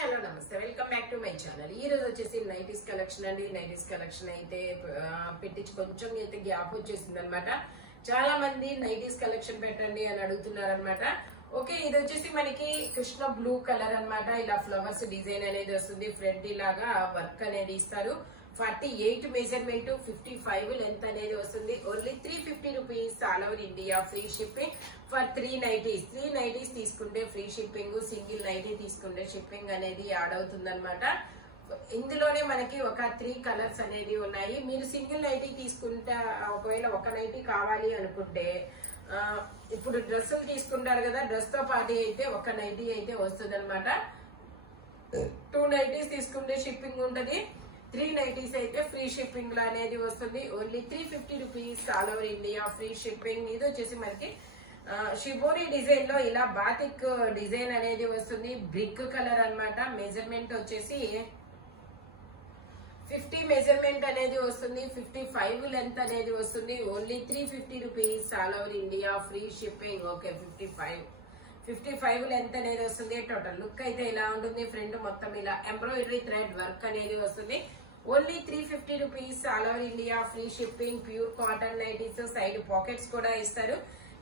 Hello నమస్తే welcome back to my channel. ఈ రోజు వచ్చేసి నైటీస్ కలెక్షన్ అండి. నైటీస్ కలెక్షన్ అయితే పెట్టించి కొంచెం అయితే గ్యాప్ వచ్చేసింది అనమాట. చాలా మంది నైటీస్ కలెక్షన్ పెట్టండి అని అడుగుతున్నారు అనమాట. ఓకే, ఇది వచ్చేసి మనకి కృష్ణ బ్లూ కలర్ అన్నమాట. ఇలా ఫ్లవర్స్ డిజైన్ అనేది వస్తుంది. ఫ్రంట్ ఇలాగా వర్క్ అనేది ఇస్తారు. 48 మెజర్మెంట్, 55 లెంత్ అనేది వస్తుంది. Only 350 rupees all over India. Free shipping for 3 nighties. 3 nighties తీసుకుంటే ఫ్రీ షిప్పింగ్, సింగిల్ నైటీ తీసుకుంటే షిప్పింగ్ అనేది యాడ్ అవుతుంది అనమాట. ఇందులోనే మనకి ఒక 3 కలర్స్ అనేది ఉన్నాయి. మీరు సింగిల్ నైటీ తీసుకుంటే ఒకవేళ ఒక నైటీ కావాలి అనుకుంటే ఇప్పుడు డ్రెస్సులు తీసుకుంటారు కదా, డ్రెస్ తో పాటు అయితే ఒక నైటీ అయితే వస్తుంది అనమాట. 2 నైటీస్ తీసుకుంటే షిప్పింగ్ ఉంటది. 3 నైటీస్ అయితే ఫ్రీ షిప్పింగ్ లో అనేది వస్తుంది. Only 350 rupees all over India free shipping. ఇది వచ్చేసి మనకి షిబోరి డిజైన్ లో ఇలా బాతిక్ డిజైన్ అనేది వస్తుంది. బ్రిక్ కలర్ అన్నమాట. మెజర్మెంట్ వచ్చేసి 50 మెజర్మెంట్ అనేది వస్తుంది. 55 లెంత్ అనేది వస్తుంది. Only 350 rupees all over India free shipping. Okay, 55 length అనేది వస్తుంది. టోటల్ లుక్ అయితే ఇలా ఉంటుంది. ఫ్రంట్ మొత్తం ఇలా ఎంబ్రాయిడరీ థ్రెడ్ వర్క్ అనేది వస్తుంది. Only 350 rupees all over India free shipping. Pure cotton nighties, side pockets కూడా ఇస్తారు.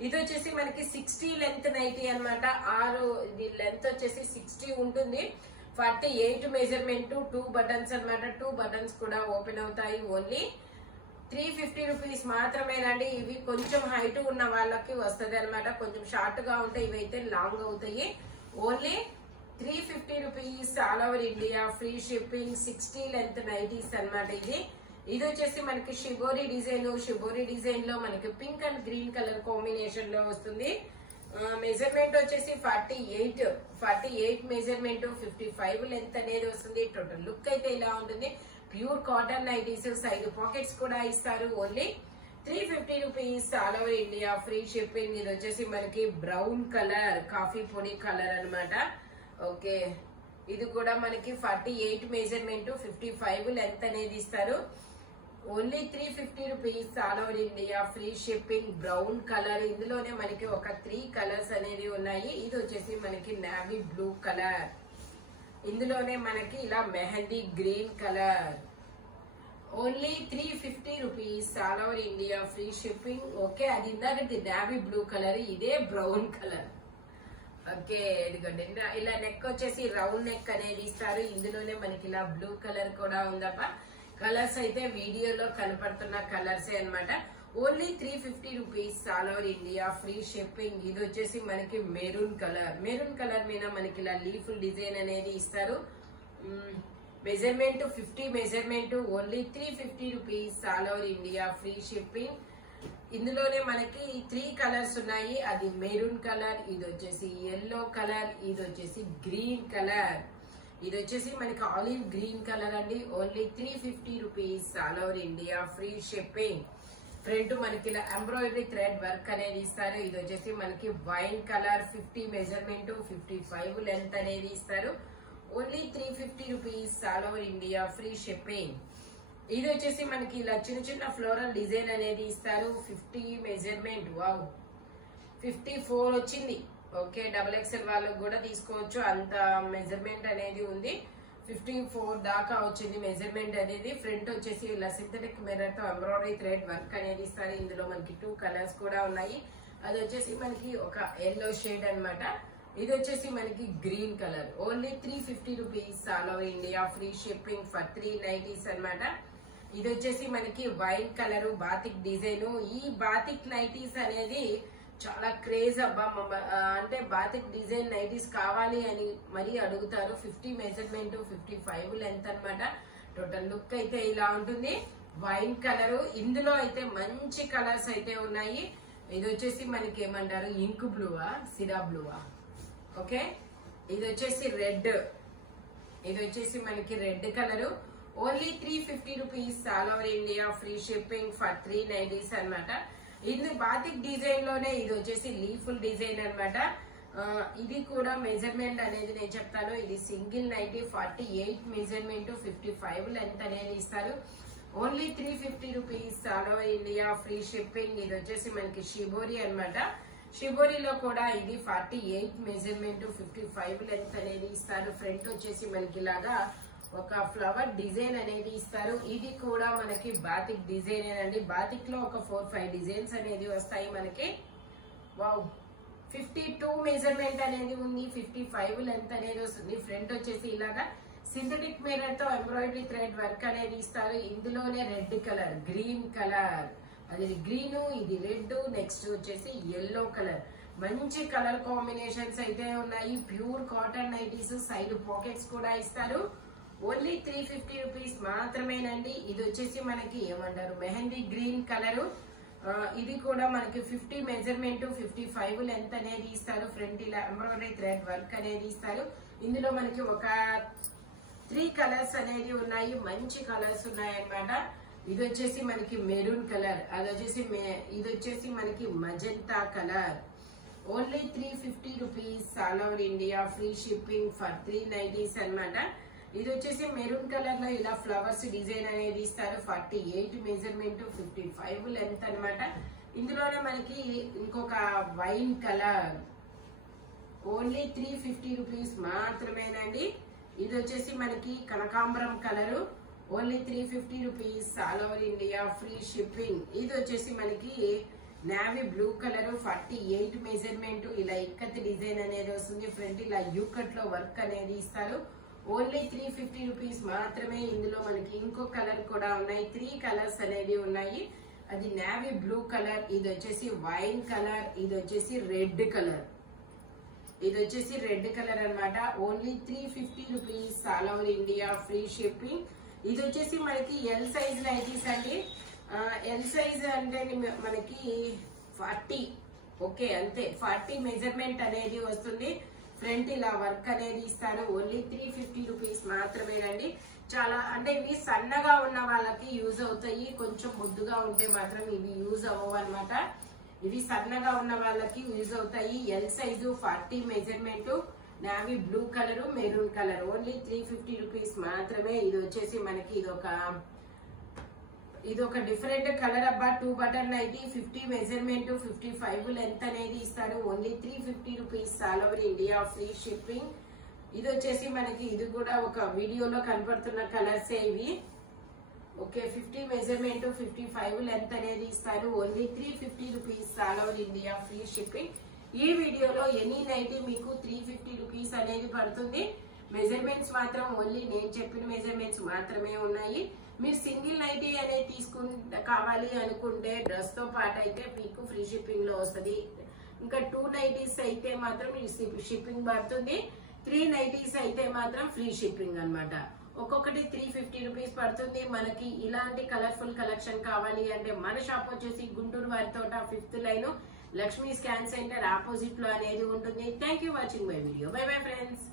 ఇది వచ్చేసి మనకి 60 లెంత్ నైటీ అనమాట. ఇది లెంత్ వచ్చేసి 60 ఉంటుంది. 48 మెజర్మెంట్, 2 బటన్స్ అనమాట. 2 బటన్స్ కూడా ఓపెన్ అవుతాయి. ఓన్లీ 350 రూపీస్ మాత్రమేనండి. ఇవి కొంచెం హైట్ ఉన్న వాళ్ళకి వస్తుంది అనమాట. కొంచెం షార్ట్ గా ఉంటాయి, ఇవైతే లాంగ్ అవుతాయి. Only 350 rupees all over India free shipping. 60 length nighties అనమాట. ఇది వచ్చేసి మనకి షిబోరి డిజైన్. షిబోరి డిజైన్ లో మనకి pink and green colour combination లో వస్తుంది. మెజర్మెంట్ వచ్చేసి 48 మెజర్మెంట్, 55 లెంత్ అనేది వస్తుంది. టోటల్ లుక్ అయితే ఇలా ఉంటుంది. Pure cotton nighties, side pockets కూడా ఇస్తారు. Only 350 rupees all over India free shipping. ఇది వచ్చేసి మనకి బ్రౌన్ కలర్, కాఫీ పొడి కలర్ అనమాట. ఓకే, ఇది కూడా మనకి 48 మెజర్మెంట్, 55 లెంత్ అనేది ఇస్తారు. Only 350 rupees all over India free shipping. Brown colour, ఇందులోనే మనకి ఒక 3 కలర్స్ అనేది ఉన్నాయి. ఇది వచ్చేసి మనకి నావీ బ్లూ కలర్, ఇందులోనే మనకి ఇలా mehndi green colour. Only 350 rupees all over India free shipping. Okay, అది ఇందాక నావీ బ్లూ కలర్, ఇదే బ్రౌన్ కలర్. ఓకే, ఇదిగోండి ఇలా నెక్ వచ్చేసి రౌండ్ నెక్ అనేది ఇస్తారు. ఇందులోనే మనకి ఇలా బ్లూ కలర్ కూడా ఉందప్ప. కలర్స్ అయితే వీడియోలో కనపడుతున్న కలర్సే అనమాట. Only 350 rupees all over India free shipping. ఇది వచ్చేసి మనకి మెరూన్ కలర్. మెరూన్ కలర్ మీద మనకి ఇలా లీఫ్ డిజైన్ అనేది ఇస్తారు. Measurement 50 measurement. Only 350 rupees all over India free shipping. ఇందులోనే మనకి 3 కలర్స్ ఉన్నాయి. అది మెరూన్ కలర్, ఇది వచ్చేసి ఎల్లో కలర్, ఇది వచ్చేసి గ్రీన్ కలర్, ఇది వచ్చేసి మనకి ఆలివ్ గ్రీన్ కలర్ అండి. Only 350 rupees all over India free shipping. Front మనకి ఇలా ఎంబ్రాయిడరీ థ్రెడ్ వర్క్ అనేది ఇస్తారు. ఇది వచ్చేసి మనకి వైన్ కలర్, 50 మెజర్మెంట్, 55 లెంత్ అనేది ఇస్తారు. Only 350 rupees all over India free shipping. ఇది వచ్చేసి మనకి ఇలా చిన్న చిన్న ఫ్లోరల్ డిజైన్ అనేది ఇస్తారు. 50 మెజర్మెంట్. వావ్, 54 వచ్చింది. ఓకే, XXL వాళ్ళకు కూడా తీసుకోవచ్చు, అంత మెజర్మెంట్ అనేది ఉంది. 54 దాకా వచ్చింది మెజర్మెంట్ అనేది. ఫ్రంట్ వచ్చేసి ఇలా సింథటిక్ మిర్రర్ తో ఎంబ్రాయిడరీ థ్రెడ్ వర్క్ అనేది ఇస్తారు. ఇందులో మనకి 2 కలర్స్ కూడా ఉన్నాయి. అది వచ్చేసి మనకి ఒక ఎల్లో షేడ్ అనమాట. ఇది వచ్చేసి మనకి green colour. Only 350 rupees all over India free shipping for 3 nighties అనమాట. ఇది వచ్చేసి మనకి వైన్ కలర్, బాతిక్ డిజైన్. ఈ బాతిక్ నైటీస్ అనేది చాలా క్రేజ్ అబ్బా. అంటే బాతిక్ డిజైన్ నైటీస్ కావాలి అని మరీ అడుగుతారు. 50 మెజర్మెంట్, 55 లెంత్ అనమాట. టోటల్ లుక్ అయితే ఇలా ఉంటుంది. వైన్ కలర్, ఇందులో అయితే మంచి కలర్స్ అయితే ఉన్నాయి. ఇది వచ్చేసి మనకి ఏమంటారు, ఇంక్ బ్లూవా, సిరా బ్లూవా. ఓకే, ఇది వచ్చేసి రెడ్, ఇది వచ్చేసి మనకి red colour. Only 350 rupees all over India free shipping for 3 nighties అనమాట. ఇది బాతిక్ డిజైన్ లోనే ఇది వచ్చేసి లీఫుల్ డిజైన్ అనమాట. ఇది కూడా మెజర్మెంట్ అనేది నేను చెప్తాను. ఇది సింగిల్ నైటీ, 48 మెజర్మెంట్, 55 లెంత్ అనేది ఇస్తారు. Only 350 rupees all over India free shipping. ఇది వచ్చేసి మనకి షిబోరి అనమాట. షిబోరిలో కూడా ఇది 48 మెజర్మెంట్ 55 లెంత్ అనేది ఇస్తారు. ఫ్రంట్ వచ్చేసి మనకి ఇలాగా ఒక ఫ్లవర్ డిజైన్ అనేది ఇస్తారు. ఇది కూడా మనకి బాతిక్ డిజైన్ అండి. బాతిక్ లో ఒక 4-5 డిజైన్స్ అనేది వస్తాయి మనకి. వావ్ 52 మెజర్మెంట్ అనేది ఉంది. 55 లెంత్ అనేది వస్తుంది. ఫ్రంట్ వచ్చేసి ఇలాగా సింథటిక్ మిర్రర్ తో ఎంబ్రాయిడరీ థ్రెడ్ వర్క్ అనేది ఇస్తారు. ఇందులోనే రెడ్ కలర్, గ్రీన్ కలర్, అది గ్రీన్, ఇది రెడ్, నెక్స్ట్ వచ్చేసి ఎల్లో కలర్. మంచి కలర్ కాంబినేషన్స్ అయితే ఉన్నాయి. Pure cotton nighties, side pockets కూడా ఇస్తారు. ఓన్లీ 350 రూపీస్ మాత్రమేనండి. ఇది వచ్చేసి మనకి ఏమంటారు మెహందీ గ్రీన్ కలర్. ఇది కూడా మనకి 50 మెజర్మెంట్ 55 లెంత్ అనేది ఇస్తారు. ఫ్రంట్ ఇలా ఎంబ్రాయిడరీ థ్రెడ్ వర్క్ అనేది ఇస్తారు. ఇందులో మనకి ఒక 3 కలర్స్ అనేది ఉన్నాయి. మంచి కలర్స్ ఉన్నాయి అన్నమాట. ఇది వచ్చేసి మనకి మెరూన్ కలర్, ఇది వచ్చేసి మనకి magenta colour. Only 350 rupees all over India, free shipping for 390s అన్నమాట. ఇది వచ్చేసి మెరూన్ కలర్ లో ఇలా ఫ్లవర్స్ డిజైన్ అనేది ఇస్తారు. 48 మెజర్మెంట్ 55 లెంత్ అన్నమాట. ఇందులోనే మనకి ఇంకొక వైన్ కలర్. ఓన్లీ 350 రూపీస్ మాత్రమేనండి. ఇది వచ్చేసి మనకి కనకాంబరం colour. Only 350 rupees all over India, free shipping. ఇది వచ్చేసి మనకి నావీ బ్లూ కలర్ 48 మెజర్మెంట్ ఇలా ఇక్కత్ డిజైన్ అనేది వస్తుంది. ఫ్రంట్ ఇలా యూకట్ లో వర్క్ అనేది ఇస్తారు. ఓన్లీ 350 రూపీస్ మాత్రమే. ఇందులో మనకి ఇంకో కలర్ కూడా ఉన్నాయి. 3 కలర్స్ అనేది ఉన్నాయి. అది నావీ బ్లూ కలర్, ఇది వచ్చేసి వైన్ కలర్, ఇది వచ్చేసి రెడ్ కలర్. ఇది వచ్చేసి రెడ్ కలర్ అన్నమాట. Only 350 rupees all over India, free shipping. ఇది వచ్చేసి మనకి ఎల్ సైజ్ నైటీస్ అండి. ఎల్ సైజ్ అంటే మనకి 40, ఓకే అంతే, 40 మెజర్మెంట్ అనేది వస్తుంది. ఫ్రంట్ ఇలా వర్క్ అనేది ఇస్తారు. ఓన్లీ 350 రూపీస్ మాత్రమేనండి. చాలా అంటే ఇవి సన్నగా ఉన్న వాళ్ళకి యూజ్ అవుతాయి. కొంచెం ముద్దుగా ఉంటే మాత్రం ఇవి యూజ్ అవ్వవు అనమాట. ఇవి సన్నగా ఉన్న వాళ్ళకి యూజ్ అవుతాయి. L size 40 measurement, navy blue colour, maroon colour. Only 350 rupees మాత్రమే. ఇది వచ్చేసి మనకి ఇదొక డిఫరెంట్ కలర్ అబ్బా. 2 బటన్ నైటీ 50 మెజర్మెంట్ 55 లెంత్ అనేది ఇస్తారు. Only 350 rupees all over India, free shipping. ఇది వచ్చేసి మనకి ఇది కూడా ఒక వీడియోలో కనపడుతున్న కలర్సే ఇవి. ఓకే 50 మెజర్మెంట్ 55 లెంత్ అనేది ఇస్తారు. Only 350 rupees all over India, free shipping. ఈ వీడియోలో ఎనీ నైటీ మీకు 350 రూపీస్ అనేది పడుతుంది. మెజర్మెంట్స్ మాత్రం ఓన్లీ నేను చెప్పిన మెజర్మెంట్స్ మాత్రమే ఉన్నాయి. మీరు సింగిల్ నైటీ అనేది కావాలి అనుకుంటే డ్రెస్ తో పాటు అయితే మీకు ఫ్రీ షిప్పింగ్ లో వస్తుంది. ఇంకా 2 నైటీస్ అయితే మాత్రం షిప్పింగ్ పడుతుంది. 3 నైటీస్ అయితే మాత్రం ఫ్రీ షిప్పింగ్ అన్నమాట. ఒక్కొక్కటి 350 రూపీస్ పడుతుంది. మనకి ఇలాంటి కలర్ఫుల్ కలెక్షన్ కావాలి అంటే మన షాప్ వచ్చేసి గుంటూరు వారి తోట 5th line Lakshmi scan centre opposite లో అనేది ఉంటుంది. Thank you watching my video. By bye friends.